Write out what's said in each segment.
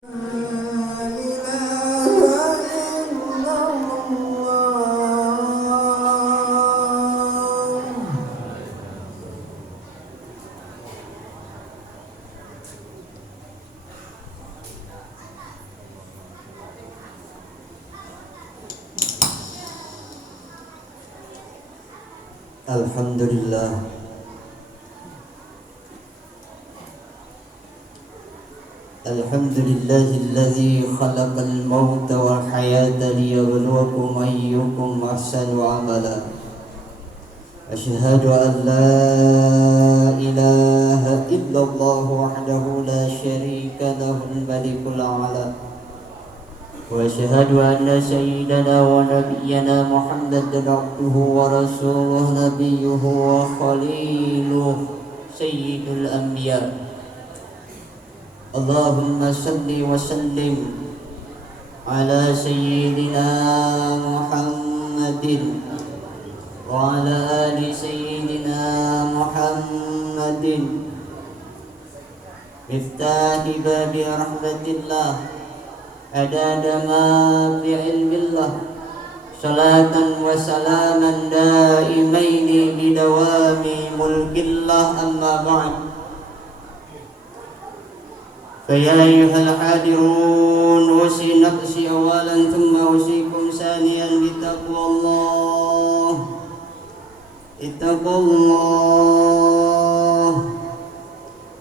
Alhamdulillah. Alhamdulillahilladzi khalaqal mauta wal hayata liyabluwakum ayyukum ahsanu amala. Asyhadu an la ilaha illallah wahdahu la syarika lahul malikul a'la. Wa asyhadu anna sayyidana wa nabiyyana Muhammadan abduhu wa rasuluhu nabiyyuhu wa khaliluhu sayyidul anbiya. Allahumma salli wa sallim ala sayyidina Muhammadin wa ala ali sayyidina Muhammadin miftahi babi rahmatillah adada ma fi ilmillah salatan wa salaman daimaini bidawami mulkillah amma ba'd. فيا أيها الحاضرون أوصي نفسي أولا ثم أوصيكم ثانيا بتقوى الله.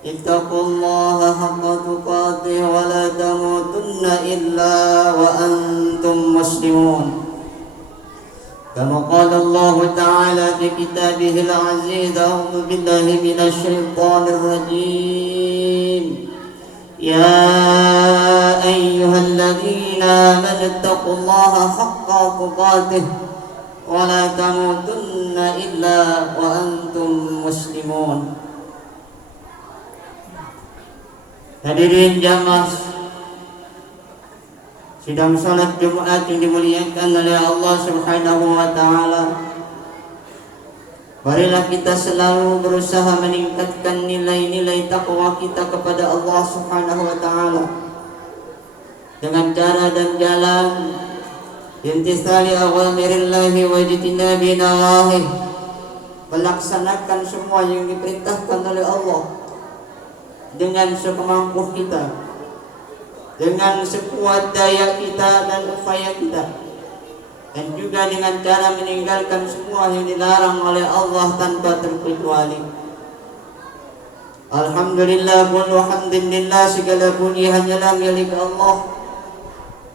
اتقوا الله حق تقاته ولا تموتن إلا وأنتم مسلمون. كما قال الله تعالى في كتابه العزيز: أعوذ بالله من الشيطان الرجيم. يا أيها الذين آمنوا اتقوا الله حق تقاته ولا تموتن إلا وأنتم مسلمون. Hadirin jamaah sidang salat Jumat yang dimuliakan oleh Allah Subhanahu wa taala. Marilah kita selalu berusaha meningkatkan nilai-nilai takwa kita kepada Allah Subhanahu wa taala dengan cara dan jalan intisali awamirillahi wa ijtinabi nawahih, melaksanakan semua yang diperintahkan oleh Allah dengan sekemampu kita, dengan sekuat daya kita dan upaya kita, dan juga dengan cara meninggalkan semua yang dilarang oleh Allah tanpa terkecuali. Alhamdulillah, kullu hamdilillah, segala puji hanyalah milik Allah,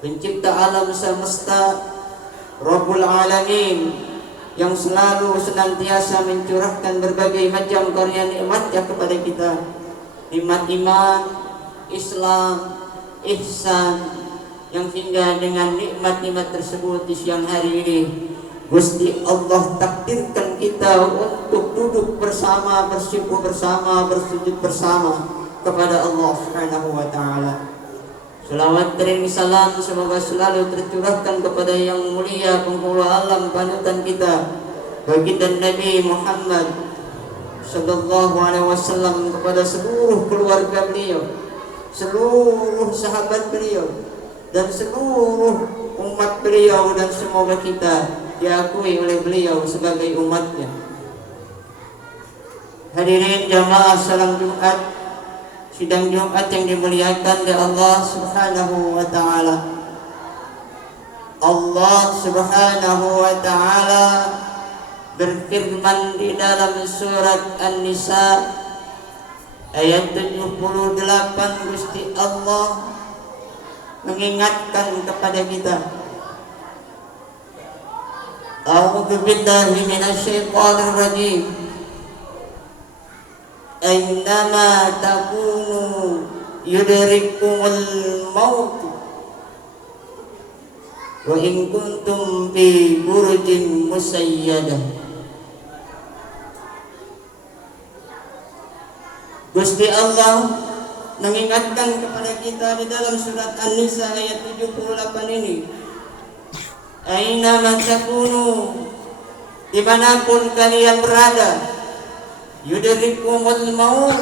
pencipta alam semesta, Rabbul Alamin, yang selalu senantiasa mencurahkan berbagai macam karunia nikmatnya kepada kita. Nikmat iman, Islam, ihsan, yang hingga dengan nikmat-nikmat tersebut di siang hari ini Gusti Allah takdirkan kita untuk duduk bersama, bersyukur bersama, bersujud bersama kepada Allah Subhanahu wa taala. Selawat dan salam semoga selalu tercurahkan kepada yang mulia penghulu alam panutan kita, baginda Nabi Muhammad sallallahu alaihi wasallam, kepada seluruh keluarga beliau, seluruh sahabat beliau, dan seluruh umat beliau, dan semoga kita diakui oleh beliau sebagai umatnya. Hadirin jamaah salam Jumat, sidang Jumat yang dimuliakan oleh Allah Subhanahu wa taala. Allah Subhanahu wa taala berfirman di dalam surat An-Nisa ayat 78, Gusti Allah mengingatkan kepada kita. A'udzu billahi minasyaitonir rajim. Ainama takunu yudrikumul maut wa in kuntum fi burujin musayyadah. Gusti Allah mengingatkan kepada kita di dalam surat An-Nisa ayat 78 ini. Aina man takunu, dimanapun kalian berada, yudrikumul maut,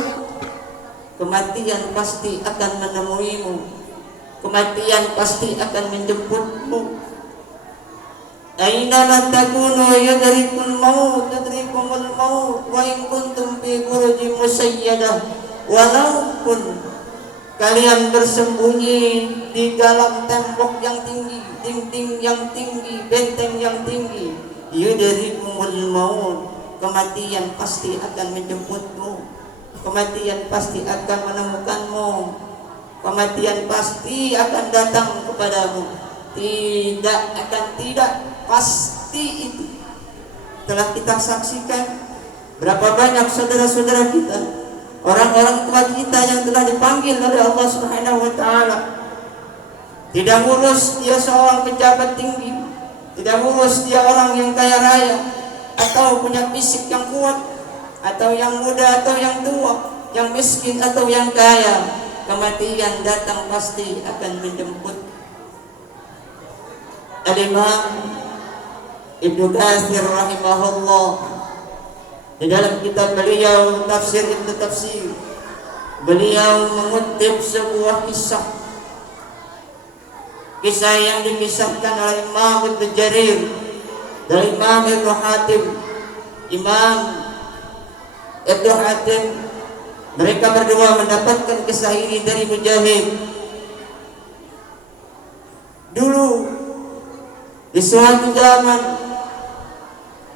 kematian pasti akan menemuimu. kematian pasti akan menjemputmu. Aina man takunu yudrikul maut, yudrikumul maut, wa in kuntum fi burujin musayyadah, walaupun kalian bersembunyi di dalam tembok yang tinggi, dinding yang tinggi, benteng yang tinggi, yudrikumul maut, kematian pasti akan menjemputmu, kematian pasti akan menemukanmu, kematian pasti akan datang kepadamu. Tidak akan tidak, pasti itu telah kita saksikan. Berapa banyak saudara-saudara kita, orang-orang tua kita yang telah dipanggil oleh Allah Subhanahu wa taala. Tidak ngurus dia seorang pejabat tinggi, tidak ngurus dia orang yang kaya raya, atau punya fisik yang kuat, atau yang muda atau yang tua, yang miskin atau yang kaya, kematian datang pasti akan menjemput. Al-Imam Ibnu Katsir rahimahullah di dalam kitab beliau Tafsir Ibnu Tafsir, beliau mengutip sebuah kisah yang dikisahkan oleh Imam Ibnu Jarir dari Imam Ibnu Hatim. Imam Ibnu Hatim, mereka berdua mendapatkan kisah ini dari Mujahid. Dulu di suatu zaman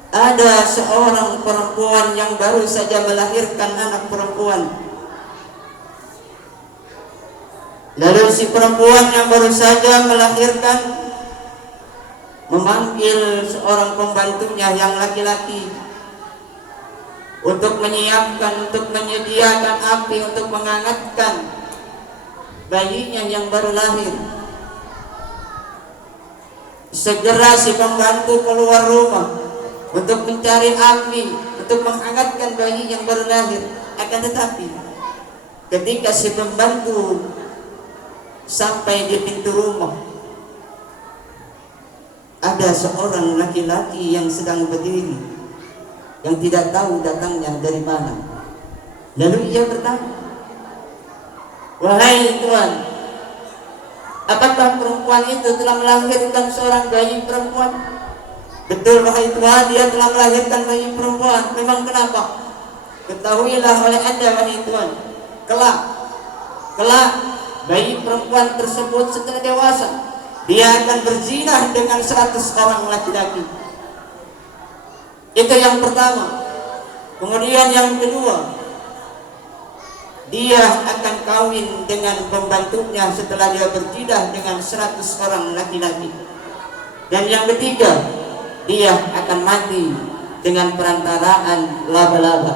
ada seorang perempuan yang baru saja melahirkan anak perempuan. Lalu si perempuan yang baru saja melahirkan memanggil seorang pembantunya yang laki-laki untuk menyiapkan, untuk menyediakan api untuk menghangatkan bayinya yang baru lahir. Segera si pembantu keluar rumah untuk mencari api untuk menghangatkan bayi yang baru lahir. Akan tetapi ketika si pembantu sampai di pintu rumah, ada seorang laki-laki yang sedang berdiri, yang tidak tahu datangnya dari mana. Lalu ia bertanya, "Wahai Tuan, apakah perempuan itu telah melahirkan seorang bayi perempuan?" "Betul wahai Tuhan, dia telah melahirkan bayi perempuan." "Memang kenapa?" "Ketahuilah oleh Anda wahai Tuhan, kelak bayi perempuan tersebut setelah dewasa, dia akan berzinah dengan 100 orang laki-laki." Itu yang pertama. Kemudian yang kedua, dia akan kawin dengan pembantunya setelah dia berjidah dengan 100 orang laki-laki. Dan yang ketiga, dia akan mati dengan perantaraan laba-laba.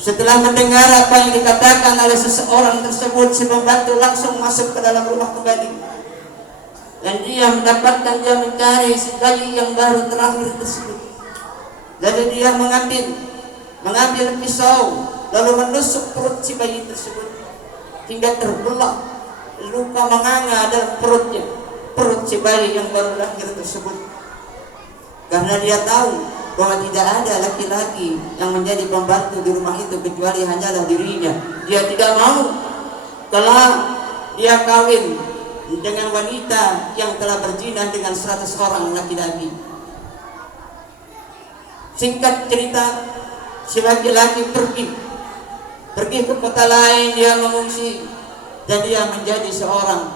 Setelah mendengar apa yang dikatakan oleh seseorang tersebut, si pembantu langsung masuk ke dalam rumah kembali. Dan dia mendapatkan, dia mencari si bayi yang baru terlahir tersebut. Lalu dia mengambil pisau, lalu menusuk perut si bayi tersebut hingga terbelah, luka menganga dalam perutnya, perut si bayi yang baru lahir tersebut. Karena dia tahu bahwa tidak ada laki-laki yang menjadi pembantu di rumah itu kecuali hanyalah dirinya. Dia tidak mau telah dia kawin dengan wanita yang telah berzina dengan 100 orang laki-laki. Singkat cerita, si laki-laki pergi ke kota lain, dia mengungsi, dan dia menjadi seorang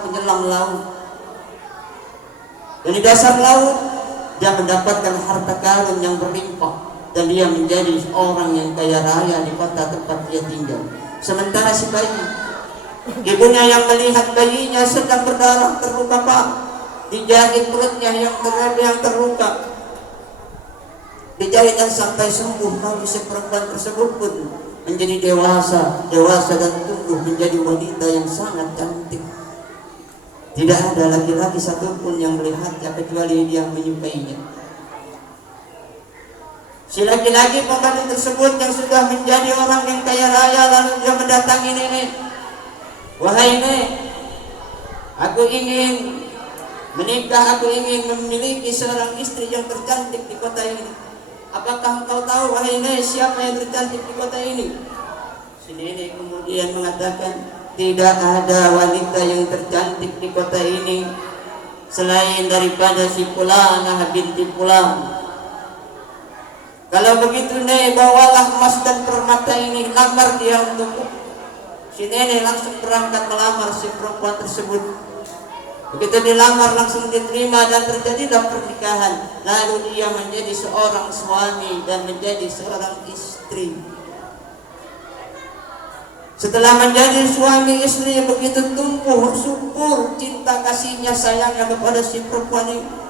penyelam laut. Dan di dasar laut dia mendapatkan harta karun yang berlimpah, dan dia menjadi seorang yang kaya raya di kota tempat dia tinggal. Sementara si bayi, ibunya yang melihat bayinya sedang berdarah, terluka parah, dijahit perutnya yang terluka, dijahit dan sampai sembuh. Lalu si perempuan tersebut pun menjadi dewasa dan tumbuh menjadi wanita yang sangat cantik. Tidak ada laki-laki satupun yang melihatnya kecuali dia menyukainya. Si laki-laki pembantu tersebut yang sudah menjadi orang yang kaya raya, lalu dia mendatangi nenek. "Wahai nenek, aku ingin menikah, aku ingin memiliki seorang istri yang tercantik di kota ini. Apakah engkau tahu wahai nenek siapa yang tercantik di kota ini?" Si nenek kemudian mengatakan, tidak ada wanita yang tercantik di kota ini selain daripada si Fulanah binti Fulan. Kalau begitu Nek, bawalah emas dan permata ini, lamar dia untukku. Si nenek langsung berangkat melamar si perempuan tersebut. Begitu dilamar langsung diterima dan terjadilah pernikahan. Lalu dia menjadi seorang suami dan menjadi seorang istri. Setelah menjadi suami istri yang begitu tumbuh subur cinta kasihnya sayangnya kepada si perempuan ini.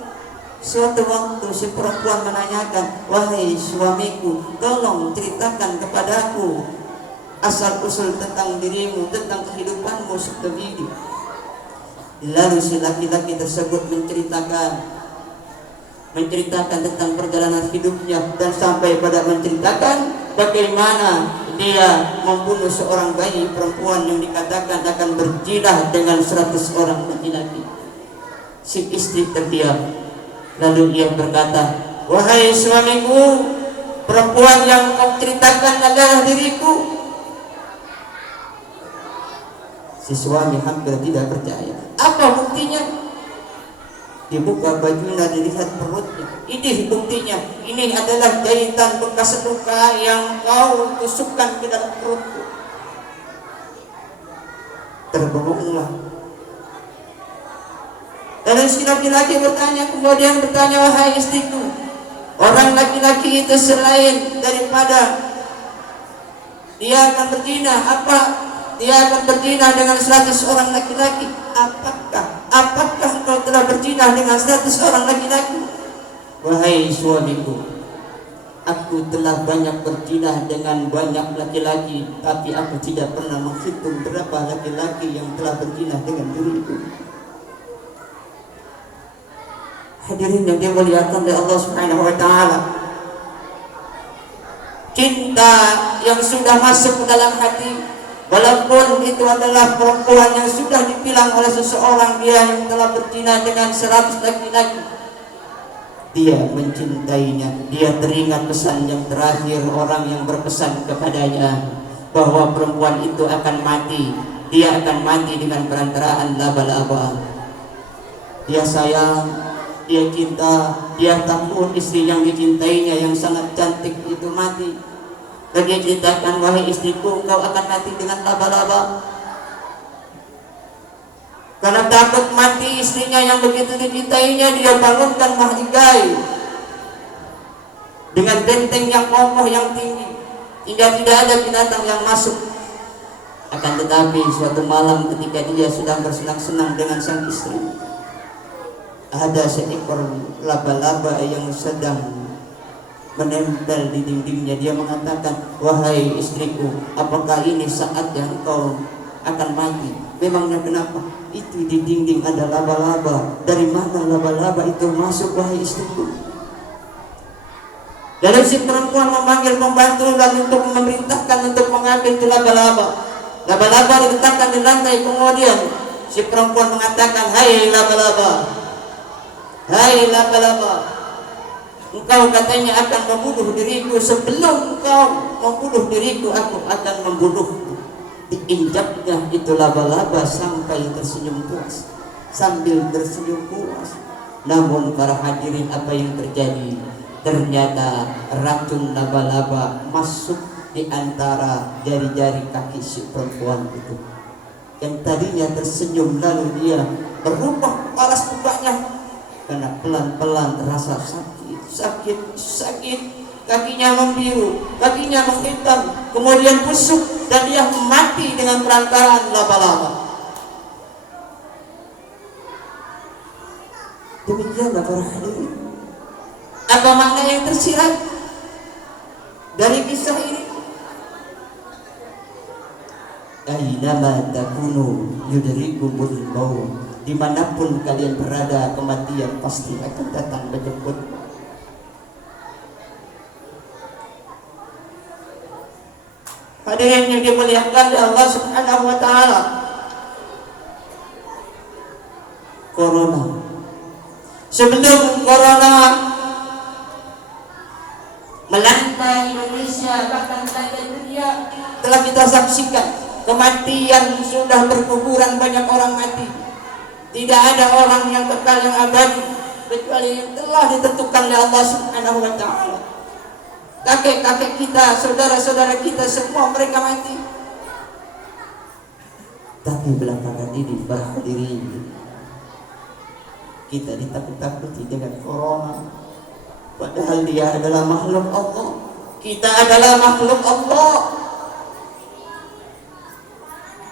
Suatu waktu si perempuan menanyakan, wahai suamiku, tolong ceritakan kepadaku asal usul tentang dirimu, tentang kehidupanmu sebelum ini. Lalu si laki-laki tersebut menceritakan tentang perjalanan hidupnya dan sampai pada menceritakan bagaimana dia membunuh seorang bayi perempuan yang dikatakan akan berzina dengan 100 orang laki-laki. Si istri terdiam. Lalu ia berkata, wahai suamiku, perempuan yang kau ceritakan adalah diriku. Si suami hampir tidak percaya. Apa buktinya? Dibuka bajunya, dilihat perutnya. Ini buktinya. Ini adalah jahitan bekas luka yang kau tusukkan ke dalam perutku. Terbengonglah. Lalu si laki-laki kemudian bertanya, wahai istriku, orang laki-laki itu selain daripada dia akan berzina, apa dia akan berzina dengan 100 orang laki-laki? Apakah engkau telah berzina dengan 100 orang laki-laki? Wahai suamiku, aku telah banyak berzina dengan banyak laki-laki, tapi aku tidak pernah menghitung berapa laki-laki yang telah berzina dengan diriku. Hadirin yang dimuliakan oleh Allah Subhanahu wa taala. Cinta yang sudah masuk ke dalam hati, walaupun itu adalah perempuan yang sudah dibilang oleh seseorang dia yang telah berzina dengan 100 laki-laki, dia mencintainya. Dia teringat pesan yang terakhir orang yang berpesan kepadanya bahwa perempuan itu akan mati. Dia akan mati dengan perantaraan laba-laba. Dia sayang, dia cinta, dia takut istri yang dicintainya yang sangat cantik itu mati. Dan dia ceritakan, wahai istriku, engkau akan mati dengan laba-laba. Karena takut mati istrinya yang begitu dicintainya, dia bangunkan mahligai dengan benteng yang kokoh yang tinggi, hingga tidak ada binatang yang masuk. Akan tetapi suatu malam ketika dia sedang bersenang-senang dengan sang istri, ada seekor laba-laba yang sedang menempel di dindingnya. Dia mengatakan, wahai istriku, apakah ini saatnya engkau akan mati? Memangnya kenapa? Itu di dinding ada laba-laba. Dari mana laba-laba itu masuk, wahai istriku? Lalu si perempuan memanggil pembantu dan untuk memerintahkan untuk mengambil itu laba-laba. Laba-laba diletakkan di lantai. Kemudian si perempuan mengatakan, hai laba-laba, hai laba-laba, engkau katanya akan membunuh diriku. Sebelum engkau membunuh diriku, aku akan membunuhmu. Diinjaknya itu laba-laba sampai tersenyum puas. Sambil tersenyum puas, namun para hadirin, apa yang terjadi? Ternyata racun laba-laba masuk di antara jari-jari kaki si perempuan itu. Yang tadinya tersenyum, lalu dia berubah paras mukanya karena pelan-pelan terasa sakit, kakinya membiru, kakinya menghitam, kemudian busuk, dan dia mati dengan perantaraan laba-laba. Demikianlah para hadirin, apa makna yang tersirat dari kisah ini? Ainama takunu yudrikumul maut. Dimanapun kalian berada, kematian pasti akan datang menjemput. Hadirin yang dimuliakan oleh Allah Subhanahu wa taala, corona. Sebelum corona melanda Indonesia, bahkan melanda dunia. Telah kita saksikan kematian, sudah berkuburan banyak orang mati. Tidak ada orang yang kekal yang abadi kecuali yang telah ditentukan oleh Allah Subhanahu wa taala. Kakek-kakek kita, saudara-saudara kita semua mereka mati. Tapi belakangan ini berdiri kita ditakut-takuti dengan corona, padahal dia adalah makhluk Allah, kita adalah makhluk Allah.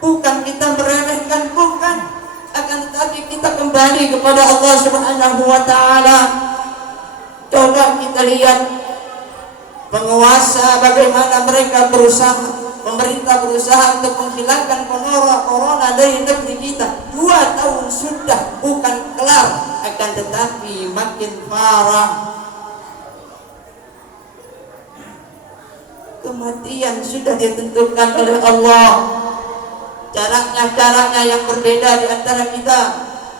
Bukan kita meremehkan, bukan, akan tetapi kita kembali kepada Allah Subhanahu wa taala. Coba kita lihat penguasa bagaimana mereka berusaha, pemerintah berusaha untuk menghilangkan corona dari negeri kita. 2 tahun sudah, bukan kelar, akan tetapi makin parah. Kematian sudah ditentukan oleh Allah. Caranya yang berbeda di antara kita.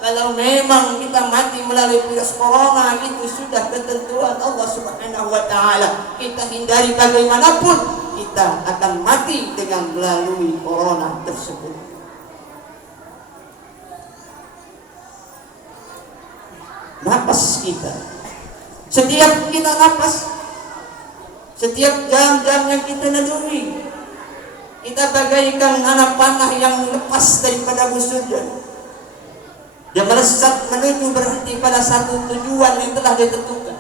Kalau memang kita mati melalui virus corona, itu sudah ketentuan Allah Subhanahu wa taala. Kita hindari bagaimanapun, kita akan mati dengan melalui corona tersebut. Napas kita, setiap kita napas, setiap jam-jam yang kita lalui, kita bagaikan anak panah yang lepas daripada busurnya. Dia melesat menuju berhenti pada satu tujuan yang telah ditentukan.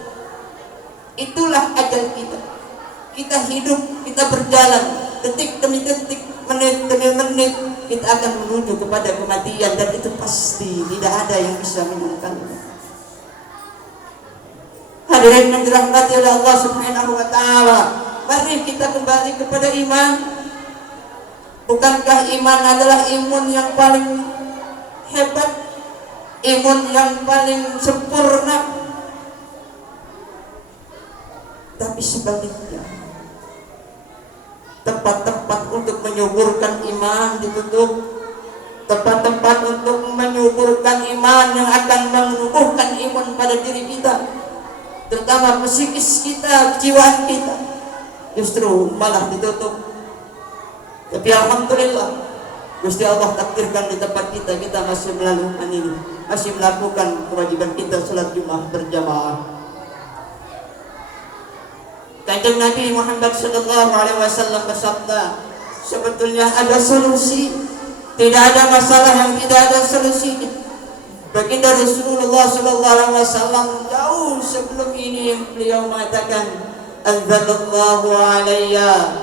Itulah ajal kita. Kita hidup, kita berjalan, detik demi detik, menit demi menit, kita akan menuju kepada kematian, dan itu pasti tidak ada yang bisa menyangkalnya. Hadirin yang dirahmati oleh Allah Subhanahu wa taala, mari kita kembali kepada iman. Bukankah iman adalah imun yang paling hebat, imun yang paling sempurna? Tapi sebaliknya, tempat-tempat untuk menyuburkan iman ditutup, tempat-tempat untuk menyuburkan iman yang akan menumbuhkan iman pada diri kita, terutama psikis kita, kejiwaan kita, justru malah ditutup. Tapi alhamdulillah, Gusti Allah takdirkan di tempat kita masih melakukan ini, masih melakukan kewajiban kita salat Jumat berjamaah. Kanjeng Nabi Muhammad sallallahu alaihi wasallam bersabda, sebetulnya ada solusi, tidak ada masalah yang tidak ada solusinya. Baginda Rasulullah sallallahu alaihi wasallam jauh sebelum ini beliau mengatakan, anzalallahu alayya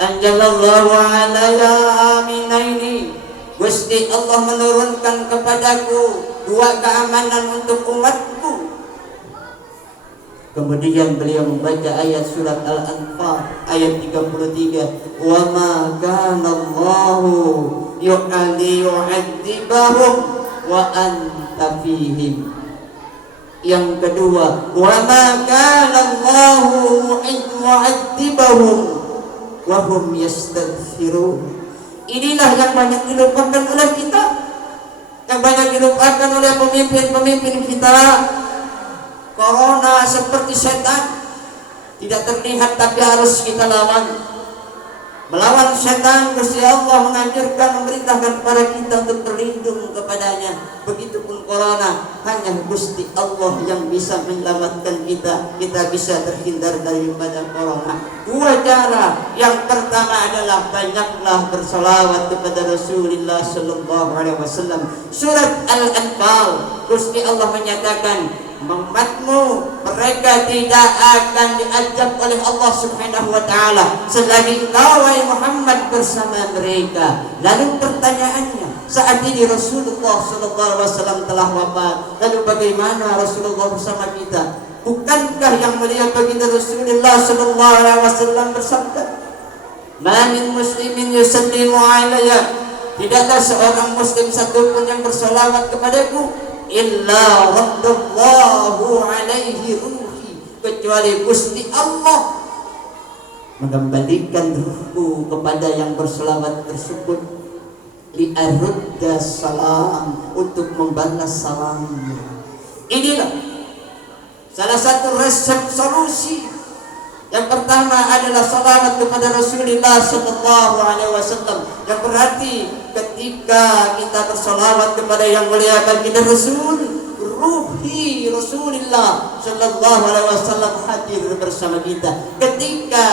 aminaini. Gusti Allah menurunkan kepadaku 2 keamanan untuk umatku. Kemudian beliau membaca ayat surat Al-Anfal ayat 33, wa ma kana Allahu yu'adzibahum wa anta fihim. Yang kedua, wa ma kana Allahu yu'adzibahum wa hum yastaghfirun. Inilah yang banyak dilupakan oleh kita, yang banyak dilupakan oleh pemimpin-pemimpin kita. Corona seperti setan, tidak terlihat tapi harus kita lawan. Melawan setan, Gusti Allah menganjurkan, memerintahkan kepada kita untuk berlindung kepadanya. Begitupun corona, hanya Gusti Allah yang bisa menyelamatkan kita. Kita bisa terhindar daripada corona. 2 cara. Yang pertama adalah banyaklah bersalawat kepada Rasulullah sallallahu alaihi wasallam. Surat Al-Anfal, Gusti Allah menyatakan, umatmu mereka tidak akan diazab oleh Allah Subhanahu wa taala selagi engkau wahai Muhammad bersama mereka. Lalu pertanyaannya, saat ini Rasulullah sallallahu alaihi wasallam telah wafat, lalu bagaimana Rasulullah bersama kita? Bukankah yang mulia baginda Rasulullah sallallahu alaihi wasallam bersabda, "Ma min muslimin yusallimu alayya." Tidaklah seorang muslim satupun yang bersalawat kepadaku illa raddallahu alaihi ruhi, kecuali Gusti Allah mengembalikan ruhku kepada yang berselawat tersebut, li'arudda salam, untuk membalas salamnya. Inilah salah satu resep solusi Yang pertama adalah salawat kepada Rasulullah sallallahu alaihi wasallam. Yang berarti ketika kita bersalawat kepada yang mulia baginda Rasul, ruhi Rasulullah sallallahu alaihi wasallam hadir bersama kita. Ketika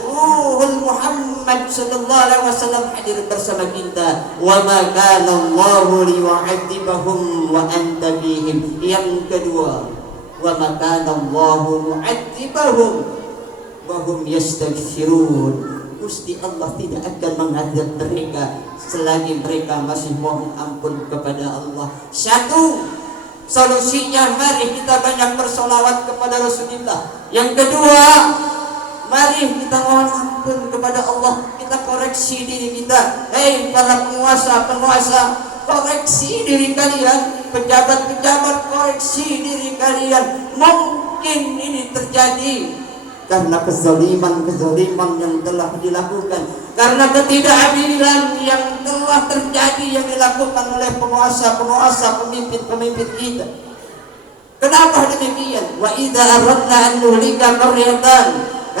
ruhul Muhammad sallallahu alaihi wasallam hadir bersama kita, wa ma kana Allahu liyu'adzibahum wa anta bihim. Yang kedua, wa ma kana Allahu mu'adzibahum wa hum yastaghfirun. Gusti Allah tidak akan mengadab mereka selagi mereka masih mohon ampun kepada Allah. Satu, solusinya mari kita banyak bersolawat kepada Rasulullah. Yang kedua, mari kita mohon ampun kepada Allah. Kita koreksi diri kita. Hei para penguasa, koreksi diri kalian. Pejabat-pejabat, koreksi diri kalian. Mungkin ini terjadi karena kezaliman yang telah dilakukan, karena ketidakadilan yang telah terjadi yang dilakukan oleh penguasa, pemimpin kita. Kenapa demikian? Wa idza aradna an nuhlika qaryatan,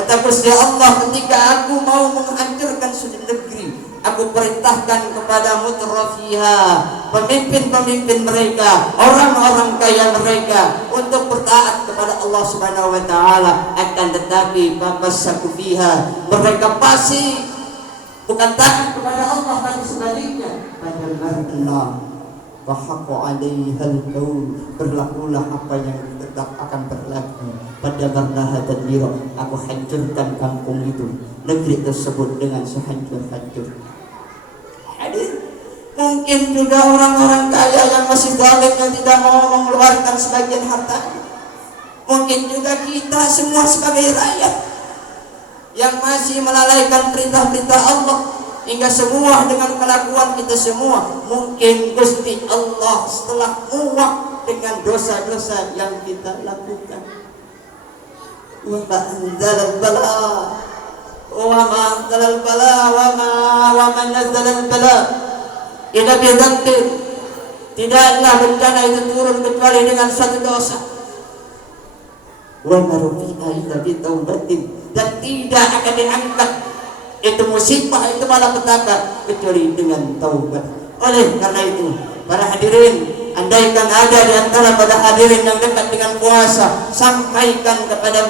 kata Gusti Allah, ketika aku mau menghancurkan suatu negeri, aku perintahkan kepada mutrafiha, pemimpin mereka, orang-orang kaya mereka, untuk bertaat kepada Allah Subhanahu wa taala. Akan tetapi fasaku fiha, mereka pasti bukan taat kepada Allah, tapi sebaliknya. Padahal fahaqqu 'alaihal qaul, berlakulah apa yang tetap akan berlaku. Pada barnaha tadbira, aku hancurkan kampung itu, negeri tersebut dengan sehancur-hancur. Hadir. Mungkin juga orang-orang kaya yang masih zalim, yang tidak mau mengeluarkan sebagian hartanya. Mungkin juga kita semua sebagai rakyat yang masih melalaikan perintah-perintah Allah, hingga semua dengan kelakuan kita semua. Mungkin Gusti Allah setelah muak dengan dosa-dosa yang kita lakukan. Wa ma anzalal bala wa ma anzalal bala wa ma nazzalal bala illa bi dzambin. Tidaklah bencana itu turun kecuali dengan satu dosa. Wa ma rufi'a illa bi taubatin, dan tidak akan diangkat itu musibah, itu malapetaka kecuali dengan taubat. Oleh karena itu, para hadirin, andaikan ada di antara pada hadirin yang dekat dengan puasa, sampaikan kepada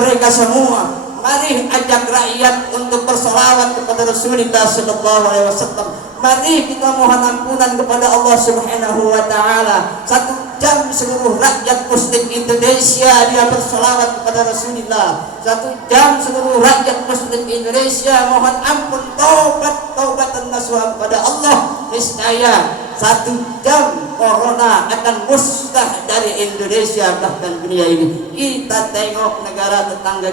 mereka semua, mari ajak rakyat untuk bersolawat kepada Rasulullah sallallahu alaihi wasallam. Mari kita mohon ampunan kepada Allah Subhanahu wa taala. 1 jam seluruh rakyat muslim Indonesia dia bersolawat kepada Rasulullah. 1 jam seluruh rakyat muslim Indonesia mohon ampun, taubatan nasuha kepada Allah. Niscaya 1 jam corona akan musnah dari Indonesia, bahkan dunia ini. Kita tengok negara tetangga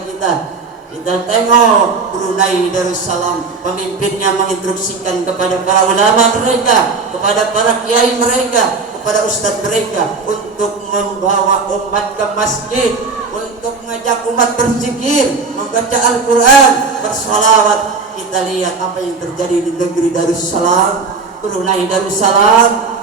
kita tengok Brunei Darussalam, pemimpinnya menginstruksikan kepada para ulama mereka, kepada para kiai mereka, kepada ustadz mereka untuk membawa umat ke masjid, untuk mengajak umat berzikir, membaca Al-Quran, bersolawat. Kita lihat apa yang terjadi di negeri Darussalam, Brunei Darussalam.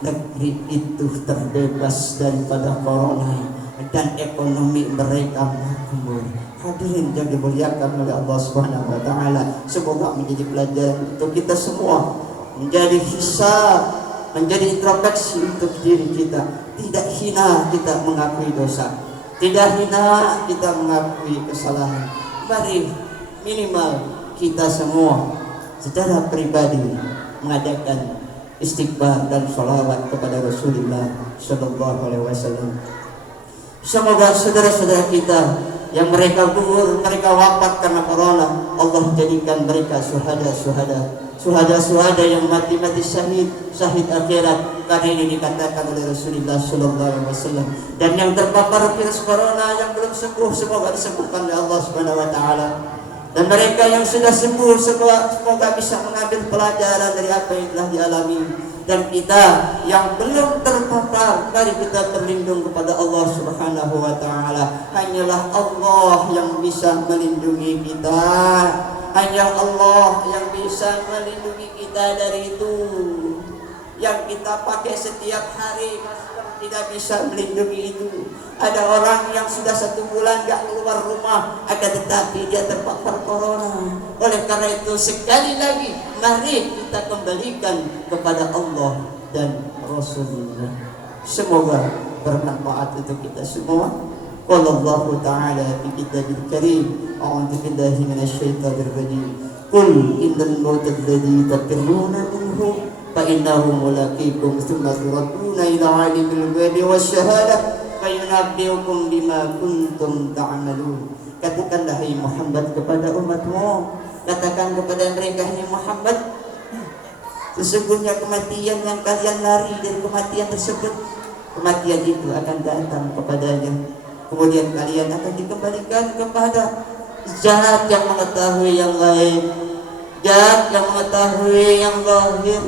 Negeri itu terbebas daripada corona dan ekonomi mereka makmur. Hadirin yang dimuliakan oleh Allah Subhanahu wa taala, semoga menjadi pelajaran untuk kita semua, menjadi hisab, menjadi introspeksi untuk diri kita. Tidak hina kita mengakui dosa, tidak hina kita mengakui kesalahan. Mari minimal kita semua secara pribadi mengadakan istighfar dan sholawat kepada Rasulullah sallallahu alaihi wasallam. Semoga saudara-saudara kita yang mereka gugur, mereka wafat karena corona, Allah jadikan mereka suhada yang mati syahid akhirat. Karena ini dikatakan oleh Rasulullah sallallahu alaihi wasallam. Dan yang terpapar virus corona yang belum sembuh, semoga disembuhkan oleh Allah Subhanahu wa taala. Dan mereka yang sudah sembuh, semoga bisa mengambil pelajaran dari apa yang telah dialami. Dan kita yang belum terpapar, mari kita berlindung kepada Allah Subhanahu wa taala. Hanyalah Allah yang bisa melindungi kita. Hanya Allah yang bisa melindungi kita dari itu. Yang kita pakai setiap hari masker tidak bisa melindungi itu. Ada orang yang sudah 1 bulan gak keluar rumah, akan tetapi dia terpapar corona. Oleh karena itu sekali lagi mari kita kembalikan kepada Allah dan Rasulullah. Semoga bermanfaat untuk kita semua. Wallahu ta'ala fi kitabil karim. A'udzu billahi minasyaitonir rajim. Qul innal mauta alladzi tafirruna minhu fa innahu mulaqikum tsumma turadduna ila 'alimil ghaibi wasyahadah fa yunabbi'ukum bima kuntum ta'malun. Katakanlah hai Muhammad kepada umatmu, katakan kepada mereka hai Muhammad, sesungguhnya kematian yang kalian lari dari kematian tersebut, kematian itu akan datang kepadanya. Kemudian kalian akan dikembalikan kepada Zat yang mengetahui yang gaib, Zat yang mengetahui yang zahir,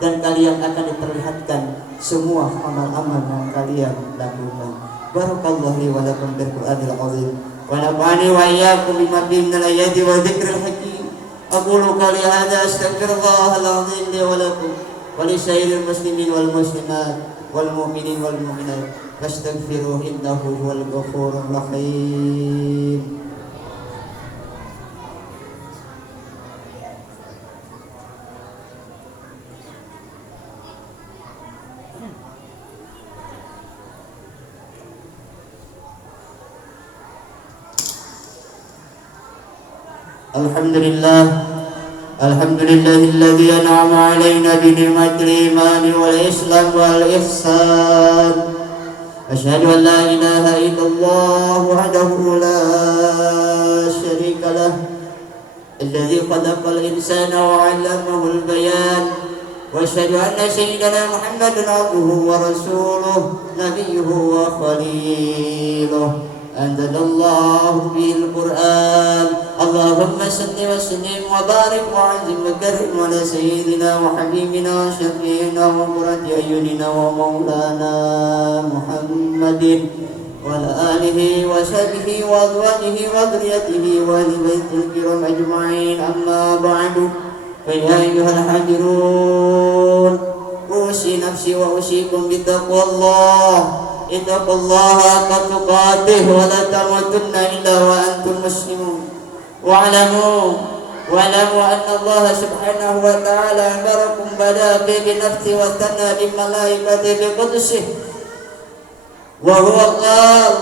dan kalian akan diperlihatkan semua amal-amal yang kalian lakukan. Barakallahu li wa lakum bil Qur'anil azim wa nafa'ani wa iyyakum bima fihi minal ayati wa dzikril hakim. Aqulu qawli hadza astaghfirullahal azim li wa lakum wa li sairil muslimin wal muslimat wal mu'minin wal mu'minat fastaghfiruhu innahu huwal ghafurur rahim. Alhamdulillahilladzi an'ama 'alaina bi ni'matil iman wal islam wal ihsan. Asyhadu an la ilaha illallah wahdahu la syarika lah, alladzi khalaqal insana wa 'allamahu al-bayan. Wa asyhadu anna sayyidana Muhammadan 'abduhu wa rasuluhu, nabiyyuhu wa khaliluhu. Anzalallahu bil Qur'an. Allahumma salli wa sallim wa barik wa azim wa karim ala sayyidina wa habibina wa syafi'ina wa qurrati ayunina wa maulana Muhammadin wa ala alihi wa sahbihi wa azwajihi wa dhurriyyatihi wa ahli baitil kiram ajma'in. Amma ba'du, fa ya ayyuhal hadirun, usi nafsi wa usikum bi taqwallah. Ittaqullaha haqqa tuqatih wa la tamutunna illa wa antum muslimun. Wa'lamu anna Allah subhanahu wa ta'ala amarakum bada'i bi nafsi wa thanna bi malaikati bi qudsihi wa huwa qala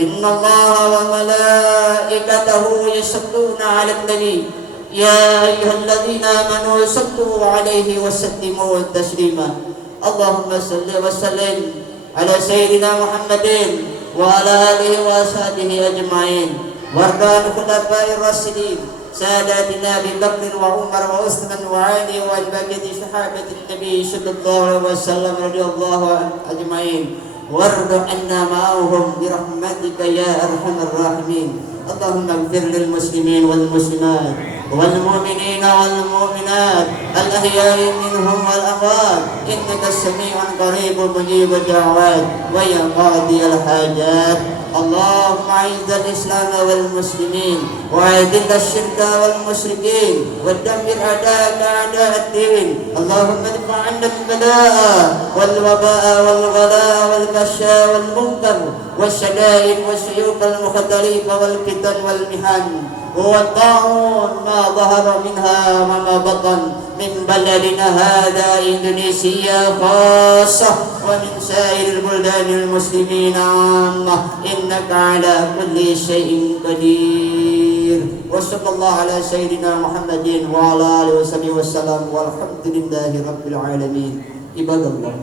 inna Allaha wa malaikatahu yusalluna 'alan nabi ya ayyuhalladzina amanu sallu 'alaihi wa sallimu taslima. Allahumma salli wa sallim ala sayyidina Muhammadin wa ala alihi wa ashabihi ajma'in. Wardan khulafa'ir rasyidin sadatina Abi Bakr wa Umar wa Utsman wa Ali wa baqiyati sahabatin Nabi sallallahu alaihi wasallam radhiyallahu ajma'in. Warda anna ma'ahum bi rahmatika ya arhamar rahimin. Allahumma ighfir lil muslimin wal muslimat والمؤمنين والمؤمنات الأحياء منهم والأموات إنك سميع قريب مجيب الدعوات ويا قاضي الحاجات. اللهم أعز الإسلام والمسلمين وأذل الشرك والمشركين ودمر أعداءك أعداء الدين. اللهم ادفع عنا البلاء والوباء والغلاء والبشاء والمنكر والشدائد والسيوف المختلفة والفتن والمحن والطاعون ما ظهر منها وما بطن من بلدنا هذا إندونيسيا خاصة ومن سائر البلدان المسلمين عامة إنك على كل شيء قدير. وصلى الله على سيدنا محمد وعلى آله وصحبه وسلم والحمد لله رب العالمين. عباد الله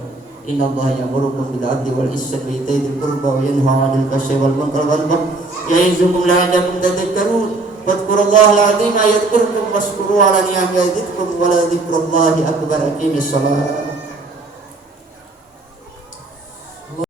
إن الله يأمركم بالعدل والإحسان وإيتاء ذي القربى وينهى عن الفحشاء والمنكر والبغي يعظكم لعلكم تذكرون. واذكروا الله العظيم يذكركم واشكروه على نعمه يزدكم ولذكر الله أكبر. أقيموا الصلاة.